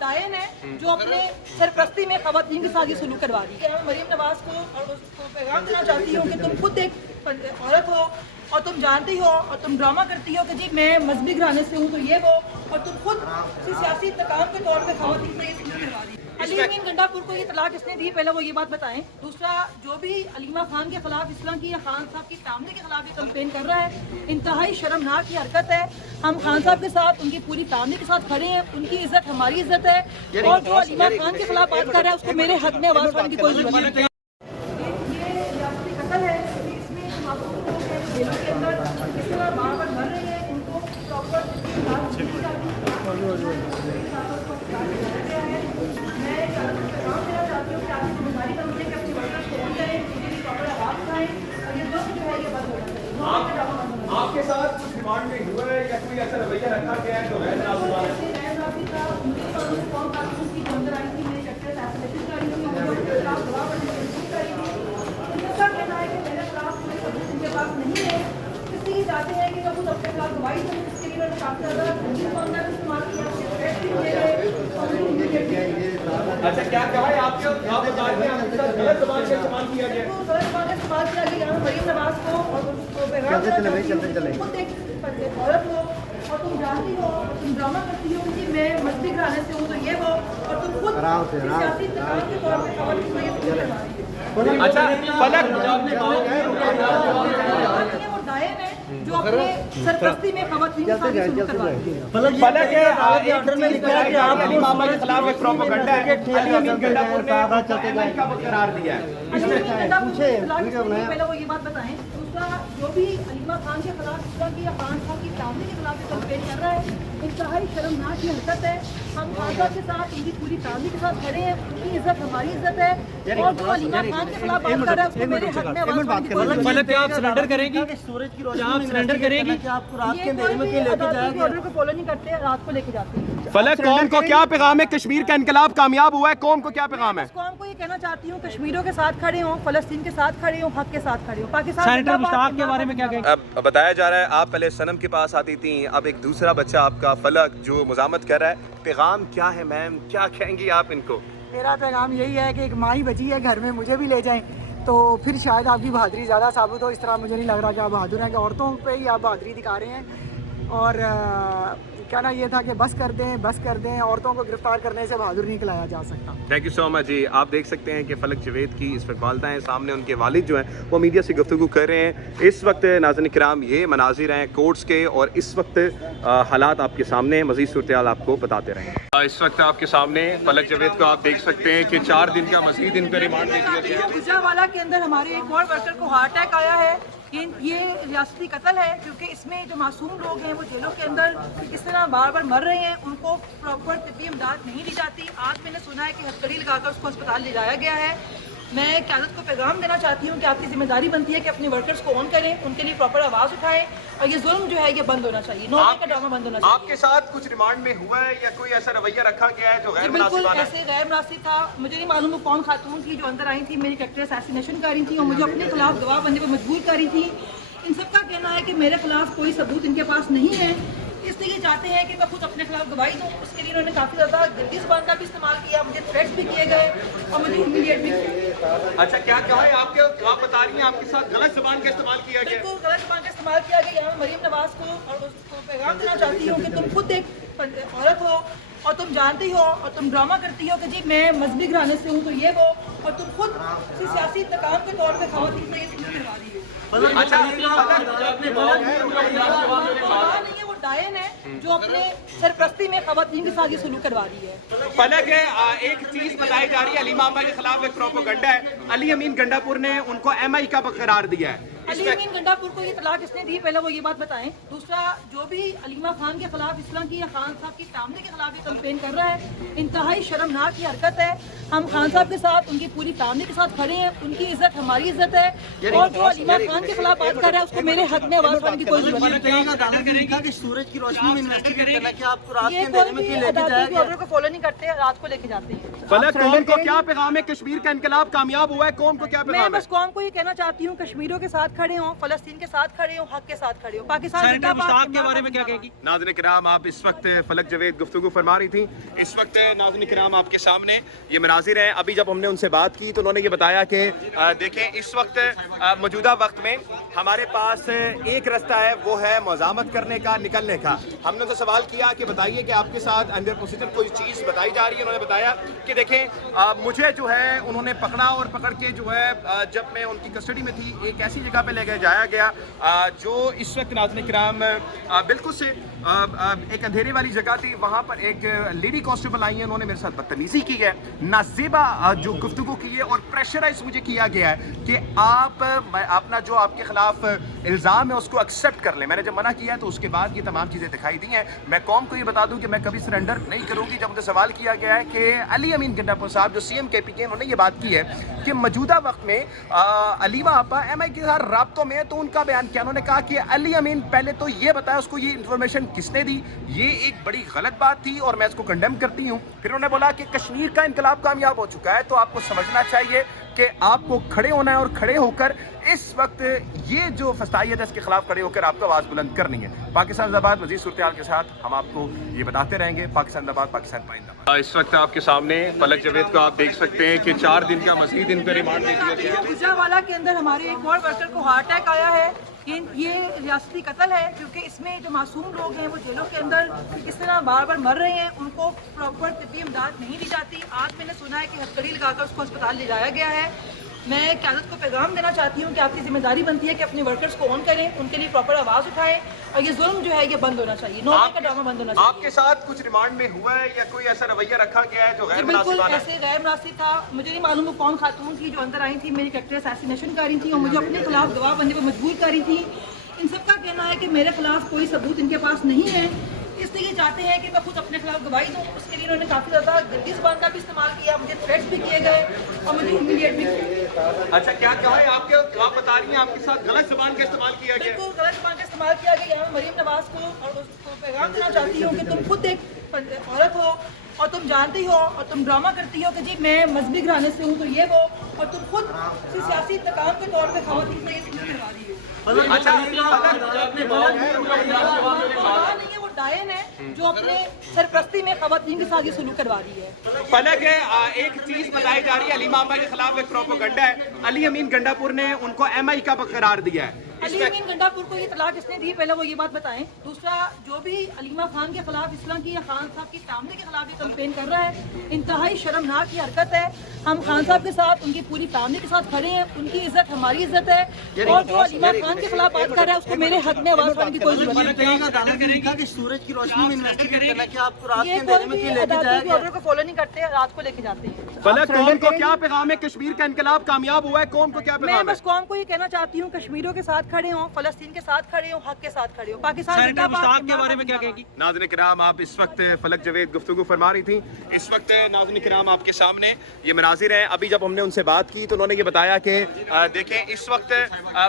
डायन है जो अपने सरपरस्ती में खवातीन के साथ ये सलूक करवा रही है। मैं मरीम नवाज को और उसको पैगाम देना चाहती हूँ कि तुम खुद एक औरत हो और तुम जानती हो और तुम ड्रामा करती हो कि जी मैं मजहबी घराने से हूँ तो ये वो, और तुम खुद सियासी इंतकाम के तौर पर खवातीन से ये सलूक करवा रही है। अली अमीन गंडापुर को ये तलाक किसने दी, पहले वो ये बात बताएं। दूसरा, जो भी अलीमा खान के खिलाफ, इस तरह की या खान साहब की फैमिली के खिलाफ ये कंपेन कर रहा है, इंतहाई शर्मनाक की हरकत है। हम खान साहब के साथ, उनकी पूरी फैमिली के साथ खड़े हैं, उनकी इज्जत हमारी इज्जत है, और जो अलीमा खान के खिलाफ बात कर रहा है उसको मेरे हक में आवाज़ उठाने की कोई जरूरत नहीं है। ये रियासती कत्ल है, इसमें मासूम लोग हैं जेलों के अंदर, इस तरह बार-बार मर रहे हैं, उनको प्रॉपर आपके साथ कुछ डिमांड में हुआ है या कोई ऐसा रवैया रखा गया है जो गैर चाहते हैं कि जब अपने खिलाफ गवाही दें, इसके लिए उन्होंने काफी ज्यादा इस्तेमाल किया। अच्छा, क्या कहा है आपके आप बता रहे हैं आपके साथ गलत ज़बान का इस्तेमाल किया गया है? गलत ज़बान का इस्तेमाल किया गया। यहाँ मरीम नवाज को और उसको पैगाम देना चाहती हूँ कि तुम खुद एक औरत हो और तुम जानती हो और तुम ड्रामा करती हो कि मैं मजहबी घराने से हूँ तो ये वो, और तुम खुद सियासी इंतकाम के तौर पर खवातीन को ये सलूक करवा रही है। अच्छा, फलक वो डायन है जो अपने सरपरस्ती में खवातीन के साथ ये सलूक करवा रही है। फलक है ऑर्डर में लिखा है कि आप अली मामा के खिलाफ एक प्रोपेगेंडा है। अली अमीन गंडापुर ने एमआई का करार दिया है। पहले वो ये बात बताएं। दूसरा, जो भी अलीमा खान के खिलाफ, इस तरह की या खान साहब की फैमिली के खिलाफ कंपेन कर रहा है, इंतहाई शर्मनाक की हरकत है। हम खान साहब के साथ, उनकी पूरी फैमिली के साथ खड़े हैं, उनकी इज्जत हमारी इज्जत है, और जो अलीमा खान के खिलाफ बात कर रहा है उसको मेरे हक में आवाज़ उठाने की कोई जरूरत नहीं है। क्या आप सरेंडर करेंगी? सूरज की रोशनी आप सरेंडर करेंगी? आपको रात के अंधेरे में क्यों लेके जाएंगे? ऑर्डर को फॉलो नहीं करते, रात को लेके जाते हैं। फलक, कौम को क्या पैगाम है? कश्मीर का इनकलाब कामयाब हुआ है, कौम को क्या पैगाम है? कौम को ये कहना चाहती हूँ, कश्मीरियों के साथ खड़े हों, फलस्तीन के साथ खड़े हों, हक के साथ खड़े हों। पाकिस्तान सेनेटर मुश्ताक के बारे में क्या कहेंगे? अब बताया जा रहा है आप पहले सनम के पास आती थी, अब एक दूसरा बच्चा आपका फलक जो मुजामत कर रहा है। पैगाम क्या है मैम, क्या कहेंगी आप इनको? मेरा पैगाम यही है कि एक माँ ही बची है घर में, मुझे भी ले जाएं तो फिर शायद आपकी बहादुरी ज़्यादा साबित हो। इस तरह मुझे नहीं लग रहा कि आप बहादुर हैं, कि औरतों पे ही आप बहादुरी दिखा रहे हैं। और कहना ये था कि बस कर दें, औरतों को गिरफ्तार करने से बहादुर नहीं कहलाया जा सकता। थैंक यू सो मच जी। आप देख सकते हैं कि फलक जवेद की इस वक्त वालिदा हैं, सामने उनके वालिद जो हैं वो मीडिया से गुफ्तगू कर रहे हैं। इस वक्त नाज़रीन किराम ये मनाजिर हैं कोर्ट्स के, और इस वक्त हालात आपके सामने, मज़ीद सूरत-ए-हाल आपको बताते रहेंगे। इस वक्त आपके सामने फलक जवेद को आप देख सकते हैं कि 4 दिन का मज़ीद इन पर रिमांड दे दिया गया है। गुजरावाला के अंदर हमारे एक और वर्कर को हार्ट अटैक आया है। ये रियासती कत्ल है, क्योंकि इसमें जो मासूम लोग हैं वो जेलों के अंदर इस तरह बार बार मर रहे हैं, उनको प्रॉपर तिब्बी इमदाद नहीं दी जाती। आज मैंने सुना है कि हथकड़ी लगाकर उसको अस्पताल ले जाया गया है। मैं क़यादत को पैगाम देना चाहती हूँ कि आपकी जिम्मेदारी बनती है कि अपने वर्कर्स को ऑन करें, उनके लिए प्रॉपर आवाज़ उठाएं, और ये जुल्म जो है ये बंद होना चाहिए, नौकरी का ड्रामा बंद होना चाहिए। आपके साथ कुछ रिमांड में हुआ है या कोई ऐसा रवैया रखा गया है जो गैर बिल्कुल मुनासिब है? ऐसे गैर मुनासिब था। मुझे नहीं मालूम वो कौन खातून थी जो अंदर आई थी, मेरी कैरेक्टर असैसिनेशन कर रही थी और मुझे अपने खिलाफ गवाह बनने पर मजबूर कर रही थी। इन सब का कहना है कि मेरे खिलाफ कोई सबूत इनके पास नहीं है, इसलिए चाहते हैं कि मैं खुद अपने खिलाफ गवाही दूँ। उसके लिए उन्होंने काफ़ी ज़्यादा गंदी ज़बान का भी इस्तेमाल किया, मुझे थ्रेट्स भी किए गए और मुझे ह्यूमिलिएट भी किया। अच्छा, क्या कहा है आपके? आप बता रही हैं आपके साथ गलत ज़बान का इस्तेमाल किया गया? बिल्कुल गलत ज़बान का इस्तेमाल किया गया। यहाँ मरीम नवाज को और उसको पैगाम देना चाहती हूँ कि तुम खुद एक औरत हो और तुम जानती हो और तुम ड्रामा करती हो कि जी मैं मजहबी घराने से हूँ तो ये वो, और तुम खुद सियासी इंतकाम के तौर पर खवातीन से ये सलूक करवा रही हो। नहीं है, वो डायन है जो अपने सरपरस्ती में खवातीन के साथ ये सलूक करवा रही है। फलक है, एक चीज बताई जा रही है, अली मामा के खिलाफ एक प्रोपेगेंडा है। अली अमीन गंडापुर ने उनको एमआई का करार दिया है। अली अमीन गंडापुर को ये तलाक किसने दी, पहले वो ये बात बताएं। दूसरा, जो भी अलीमा खान के खिलाफ, इस तरह की या खान साहब की फैमिली के खिलाफ ये कंपेन कर रहा है, इंतहाई शर्मनाक की हरकत है। हम खान साहब के साथ, उनकी पूरी फैमिली के साथ खड़े हैं, उनकी इज्जत हमारी इज्जत है, और जो अलीमा खान के खिलाफ बात कर रहा है उसको मेरे हक में आवाज़ उठाने की कोई जरूरत नहीं है। सूरज की रोशनी में इन्वेस्टिगेट करना, कि आपको रात के ये अंधेरे में कोई क्यों भी लेके अदालती जाएंगे? ऑर्डर को फॉलो नहीं करते, रात को लेके जाते हैं। फलक, कौम को क्या पैगाम है? कश्मीर का इनकलाब कामयाब हुआ है, कौम को क्या मैं पैगाम है? बस कौम को ये कहना चाहती हूँ, कश्मीरियों के साथ खड़े हों, फ़लस्तीन के साथ खड़े हों, हक के साथ खड़े हों। पाकिस्तान सेनेटर जिंदाबाद, मुश्ताक के इमरान बारे में खान क्या जिंदाबाद। कहेगी? नाज़रीन किराम, आप इस वक्त फलक जवेद गुफ्तगू फरमा रही थी। इस वक्त नाज़रीन किराम आपके सामने ये मनाजिर हैं। अभी जब हमने उनसे बात की तो उन्होंने ये बताया कि देखें, इस वक्त मौजूदा वक्त में हमारे पास एक रास्ता है, वो है मज़ामत करने का, निकलने का। हमने उनसे सवाल किया कि बताइए कि आपके साथ अंडर प्रोसीजर कोई चीज़ बताई जा रही है। उन्होंने बताया कि देखें, मुझे जो है उन्होंने पकड़ा और पकड़ के जो है जब मैं उनकी कस्टडी में थी एक ऐसी जगह पे ले जाया गया जो इस वक्त नाज़रीन किराम बिल्कुल से एक अंधेरे वाली जगह थी। वहाँ पर एक लेडी कांस्टेबल आई है, उन्होंने मेरे साथ बदतमीजी की है, नाज़ेबा जो गुफ्तगू की है और प्रेशराइज मुझे किया गया है कि आप अपना जो आपके खिलाफ इल्ज़ाम है उसको एक्सेप्ट कर लें। मैंने जब मना किया तो उसके बाद ये तमाम चीज़ें दिखाई दी हैं। मैं कौम को ये बता दूं कि मैं कभी सरेंडर नहीं करूंगी। जब मुझे सवाल किया गया है कि अली अमीन गंडापुर साहब जो CM KPK, उन्होंने ये बात की है कि मौजूदा वक्त में अलीमा आपा MI के साथ राब्तों में, तो उनका बयान क्या, उन्होंने कहा कि अली अमीन पहले तो ये बताया उसको ये इन्फॉर्मेशन किसने दी, ये एक बड़ी गलत बात थी और मैं इसको कंडेम करती हूँ। फिर उन्होंने बोला कि कश्मीर का इनकलाब कामयाब हो चुका है, तो आपको समझना चाहिए कि आपको खड़े होना है और खड़े होकर इस वक्त ये जो फसाई है इसके खिलाफ खड़े होकर आपको आवाज़ बुलंद करनी है। पाकिस्तान जिंदाबाद मज़ीद सूरत-ए-हाल के साथ हम आपको ये बताते रहेंगे। पाकिस्तान जिंदाबाद, पाकिस्तान पाइंदाबाद। इस वक्त आपके सामने फलक जवेद को आप देख सकते हैं कि 4 दिन का मज़ीद इनका रिमांड दे दिया गया। गुजरांवाला के अंदर हमारे एक और वर्कर को हार्ट अटैक आया है। ये रियासती कत्ल है, क्योंकि इसमें जो मासूम लोग हैं वो जेलों के अंदर इस तरह बार बार मर रहे हैं, उनको प्रॉपर तिब्बी इमदाद नहीं दी जाती। आज मैंने सुना है कि हथकड़ी लगाकर उसको अस्पताल ले जाया गया है। मैं क़यादत को पैगाम देना चाहती हूँ कि आपकी जिम्मेदारी बनती है कि अपने वर्कर्स को ऑन करें, उनके लिए प्रॉपर आवाज़ उठाएं और ये जुल्म जो है ये बंद होना चाहिए, नौबत का ड्रामा बंद होना चाहिए। आपके साथ कुछ रिमांड में हुआ है या कोई ऐसा रवैया रखा गया है जो गैर बिल्कुल मुनासिब है? ऐसे गैर मुनासिब था। मुझे नहीं मालूम वो कौन खातून थी जो अंदर आई थी, मेरी कैरेक्टर असैसिनेशन कर रही थी और मुझे अपने खिलाफ गवाह बनने पर मजबूर कर रही थी। इन सब का कहना है कि मेरे खिलाफ कोई सबूत इनके पास नहीं है, इसलिए ये चाहते हैं कि मैं खुद अपने खिलाफ गवाही दूँ। उसके लिए उन्होंने काफ़ी ज़्यादा गंदी ज़बान का भी इस्तेमाल किया, मुझे थ्रेट्स भी किए गए और मुझे ह्यूमिलिएट भी किया। अच्छा, क्या कहा आपके, आप बता रही हैं आपके साथ गलत ज़बान का इस्तेमाल किया गया? बिल्कुल गलत ज़बान का इस्तेमाल किया गया। यहाँ मरीम नवाज को और उसको पैगाम देना चाहती हूँ कि तुम खुद एक औरत हो और तुम जानती हो और तुम ड्रामा करती हो कि जी मैं मजहबी घराने से हूँ तो ये वो, और तुम खुद सियासी इंतकाम के तौर पर खवातीन से ये सुलूक करवा रही हो। अच्छा, नहीं है, वो डायन है जो अपने सरपरस्ती में खवातीन के साथ ये सुलूक करवा रही है। फलक है, एक चीज बताई जा रही है, अलीमा आपा के खिलाफ एक प्रोपोगंडा है। अली अमीन गंडापुर ने उनको MI का करार दिया है। अली अमीन गंडापुर को ये तलाक किसने दी, पहले वो ये बात बताएं। दूसरा, जो भी अलीमा खान के खिलाफ, इस तरह की या खान साहब की फैमिली के खिलाफ ये कैंपेन कर रहा है, इंतहाई शर्मनाक की हरकत है। हम खान साहब के साथ, उनकी पूरी फैमिली के साथ खड़े हैं, उनकी इज्जत हमारी इज्जत है, और जो अलीमा खान के खिलाफ बात कर रहा है उसको मेरे हक में आवाज उठाने की कोई जरूरत नहीं। कि सूरज की रोशनी में इन्वेस्टिगेट करना, क्या आपको रात के ये अंधेरे कोई में भी क्यों लेके अदालती जाया के गया? ऑर्डर को फॉलो नहीं करते, रात को लेके जाते हैं। फलक, कौम को क्या पैगाम है? कश्मीर का इनकलाब कामयाब हुआ है, कौम को क्या मैं पैगाम है? बस कौम को ये कहना चाहती हूँ, कश्मीरियों के साथ खड़े हों, फलस्तीन के साथ खड़े हों, हक के साथ खड़े हों। पाकिस्तान सेनेटर जिंदाबाद, मुश्ताक के इमरान बारे खान में क्या जिंदाबाद। कहेगी? नाज़रीन किराम, आप इस वक्त फलक जवेद गुफ्तगू फरमा रही थी। इस वक्त नाज़रीन किराम आपके सामने ये मनाजिर हैं। अभी जब हमने उनसे बात की तो उन्होंने ये बताया कि देखें, इस वक्त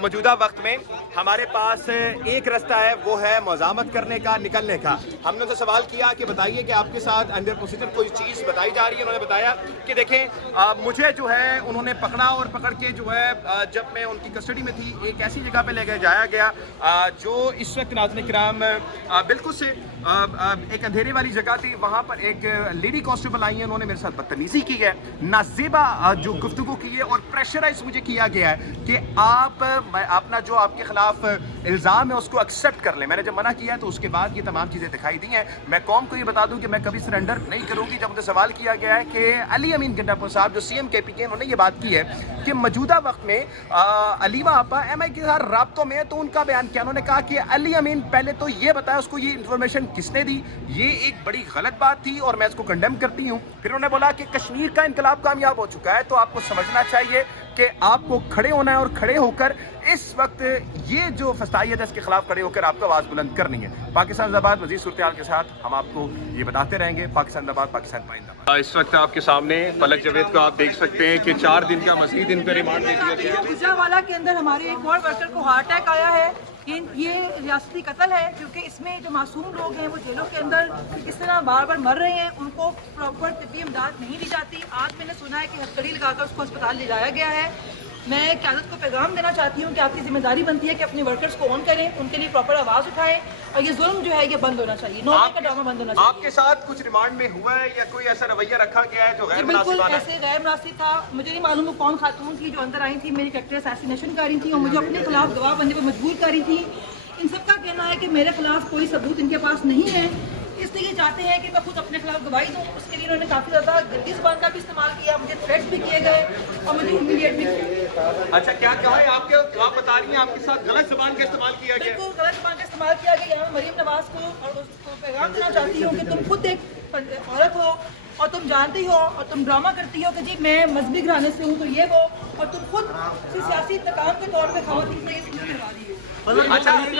मौजूदा वक्त में हमारे पास एक रास्ता है, वो है मज़ामत करने का, निकलने का। हमने उनसे सवाल किया कि बताइए कि आपके साथ अंडर प्रोसीजर कोई चीज़ बताई जा रही है। उन्होंने बताया कि देखें, मुझे जो है उन्होंने पकड़ा और पकड़ के जो है जब मैं उनकी कस्टडी में थी एक ऐसी जगह पे ले जाया गया जो इस वक्त नाज़रीन किराम बिल्कुल से एक अंधेरे वाली जगह थी। वहाँ पर एक लेडी कांस्टेबल आई है, उन्होंने मेरे साथ बदतमीजी की है, नाज़ेबा जो गुफ्तगू की है और प्रेशराइज मुझे किया गया है कि आप अपना जो आपके खिलाफ इल्ज़ाम है उसको एक्सेप्ट कर लें। मैंने जब मना किया तो उसके बाद ये तमाम चीज़ें दिखाई दी हैं। मैं कौम को ये बता दूं कि मैं कभी सरेंडर नहीं करूंगी। जब मुझे सवाल किया गया है कि अली अमीन गंडापुर साहब जो CM KPK, उन्होंने ये बात की है कि मौजूदा वक्त में अलीमा आपा MI के साथ राब्तों में, तो उनका बयान क्या, उन्होंने कहा कि अली अमीन पहले तो ये बताया उसको ये इन्फॉर्मेशन किसने दी, ये एक बड़ी गलत बात थी और मैं इसको कंडेम करती हूँ। फिर उन्होंने बोला कि कश्मीर का इनकलाब कामयाब हो चुका है, तो आपको समझना चाहिए कि आपको खड़े होना है और खड़े होकर इस वक्त ये जो फसाई है इसके खिलाफ खड़े होकर आपको आवाज़ बुलंद करनी है। पाकिस्तान जिंदाबाद, मज़ीद सूरत-ए-हाल के साथ हम आपको ये बताते रहेंगे। पाकिस्तान जिंदाबाद, पाकिस्तान पाइंदाबाद। इस वक्त आपके सामने फलक जवेद को आप देख सकते हैं कि 4 दिन का मज़ीद इनका रिमांड दे दिया गया। गुजरांवाला के अंदर हमारे एक और वर्कर को हार्ट अटैक आया है। ये रियासती कत्ल है, क्योंकि इसमें जो मासूम लोग हैं वो जेलों के अंदर इस तरह बार बार मर रहे हैं, उनको प्रॉपर तिब्बी इमदाद नहीं दी जाती। आज मैंने सुना है कि हथकड़ी लगाकर उसको अस्पताल ले जाया गया है। मैं क़यादत को पैगाम देना चाहती हूँ कि आपकी जिम्मेदारी बनती है कि अपने वर्कर्स को ऑन करें, उनके लिए प्रॉपर आवाज़ उठाएं और ये जुल्म जो है ये बंद होना चाहिए, नौकरी का ड्रामा बंद होना चाहिए। आपके साथ कुछ रिमांड में हुआ है या कोई ऐसा रवैया रखा गया है जो गैर बिल्कुल मुनासिबाना है? ऐसे गैर मुनासिब था। मुझे नहीं मालूम वो कौन खातून थी जो अंदर आई थी, मेरी कैरेक्टर असैसिनेशन कर रही थी और मुझे अपने खिलाफ गवाह बनने पर मजबूर कर रही थी। इन सब का कहना है कि मेरे खिलाफ कोई सबूत इनके पास नहीं है, इसलिए ये चाहते हैं कि मैं खुद अपने खिलाफ गवाही दूँ। उसके लिए उन्होंने काफ़ी ज़्यादा गंदी ज़बान का भी इस्तेमाल किया, मुझे थ्रेट्स भी किए गए और मुझे ह्यूमिलिएट भी किया। अच्छा, क्या कहा है आपके, आप बता रही हैं आपके साथ गलत ज़बान का इस्तेमाल किया गया? बिल्कुल गलत ज़बान का इस्तेमाल किया गया। यहाँ मरीम नवाज़ को और उसको पैगाम देना चाहती हूँ कि तुम खुद एक औरत हो और तुम जानती हो और तुम ड्रामा करती हो कि जी मैं मजहबी घराने से हूँ तो ये वो, और तुम खुद किसी सियासी इंतकाम के तौर पर खवातीन से ये सुलूक करवा रही हो। अच्छा, नहीं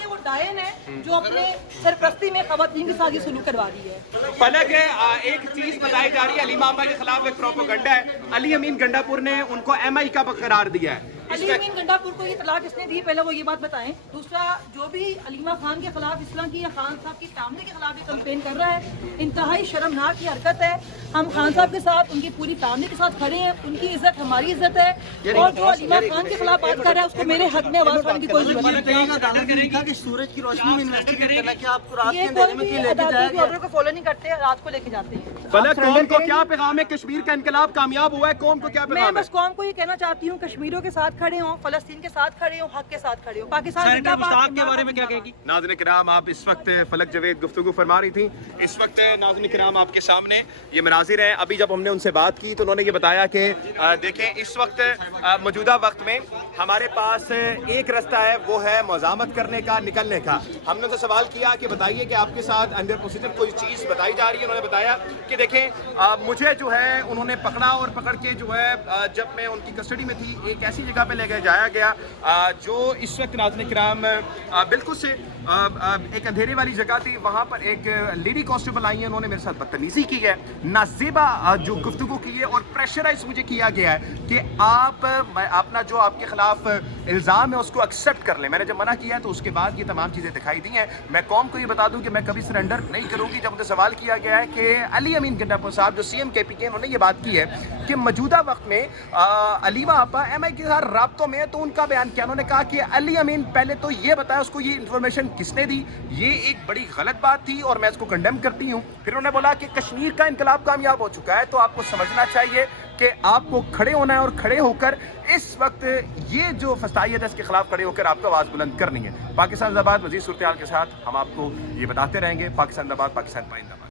है, वो डायन है जो अपने सरपरस्ती में खवातीन के साथ ये सुलूक करवा रही है। फलक एक चीज बताई जा रही है, अली मामा के खिलाफ एक प्रोपोगंडा है। अली अमीन गंडापुर ने उनको MI का करार दिया है। अली अमीन गंडापुर को ये तलाक किसने दी, पहले वो ये बात बताएं। दूसरा, जो भी अलीमा खान के खिलाफ, इस तरह की या खान साहब की फैमिली के खिलाफ ये कैंपेन कर रहा है, इंतहाई शर्मनाक की हरकत है। हम खान साहब के साथ, उनकी पूरी फैमिली के साथ खड़े हैं, उनकी इज्जत हमारी इज्जत है, और जो अलीमा खान के खिलाफ बात कर रहा है उसको मेरे हक में आवाज उठाने की कोई जरूरत नहीं। कि सूरज की रोशनी में इन्वेस्टिगेट करना, क्या आपको रात के ये अंधेरे कोई में भी क्यों लेके अदालती जाया की गया? ऑर्डर को फॉलो नहीं करते, रात को लेके जाते हैं। फलक, कौम को क्या पैगाम है? कश्मीर का इनकलाब कामयाब हुआ है, कौम को क्या मैं पैगाम है? बस कौम को ये कहना चाहती हूँ, कश्मीरियों के साथ खड़े हों, फलस्तीन के साथ खड़े हों, हक के साथ खड़े हों। पाकिस्तान जिंदाबाद के बारे में क्या कहेगी? नाज़रीन किराम, आप इस वक्त फलक जवेद गुफ्तगू फरमा रही थी। इस वक्त नाज़रीन किराम आपके सामने ये मनाजिर हैं। अभी जब हमने उनसे बात की तो उन्होंने ये बताया कि देखें, इस वक्त मौजूदा वक्त में हमारे पास एक रास्ता है, वो है मज़ामत करने का, निकलने का। हमने उनसे सवाल किया कि बताइए कि आपके साथ अंडर पॉजिटिव कोई चीज़ बताई जा रही है। उन्होंने बताया कि देखें, मुझे जो है उन्होंने पकड़ा और पकड़ के जो है जब मैं उनकी कस्टडी में थी एक ऐसी जगह पे लेकर जाया गया जो इस वक्त नाज़रीन किराम बिल्कुल से एक अंधेरे वाली जगह थी। वहाँ पर एक लेडी कांस्टेबल आई है, उन्होंने मेरे साथ बदतमीजी की है, नाज़ेबा जो गुफ्तगू की है और प्रेशराइज मुझे किया गया है कि आप अपना जो आपके खिलाफ इल्ज़ाम है उसको एक्सेप्ट कर लें। मैंने जब मना किया तो उसके बाद ये तमाम चीज़ें दिखाई दी हैं। मैं कौम को ये बता दूं कि मैं कभी सरेंडर नहीं करूँगी। जब मुझे सवाल किया गया है कि अली अमीन गंडापुर साहब जो CM KPK, उन्होंने ये बात की है कि मौजूदा वक्त में अलीमा आपा MI के साथ राब्तों में, तो उनका बयान क्या? उन्होंने कहा कि अली अमीन पहले तो ये बताया उसको ये इन्फॉर्मेशन किसने दी, ये एक बड़ी गलत बात थी और मैं इसको कंडेम करती हूँ। फिर उन्होंने बोला कि कश्मीर का इनकलाब कामयाब हो चुका है, तो आपको समझना चाहिए कि आपको खड़े होना है और खड़े होकर इस वक्त ये जो फसाइयत है इसके खिलाफ खड़े होकर आपको आवाज़ बुलंद करनी है। पाकिस्तान जिंदाबाद। मज़ीद सूरत हाल के साथ हम आपको ये बताते रहेंगे। पाकिस्तान जिंदाबाद, पाकिस्तान पाइंदाबाद।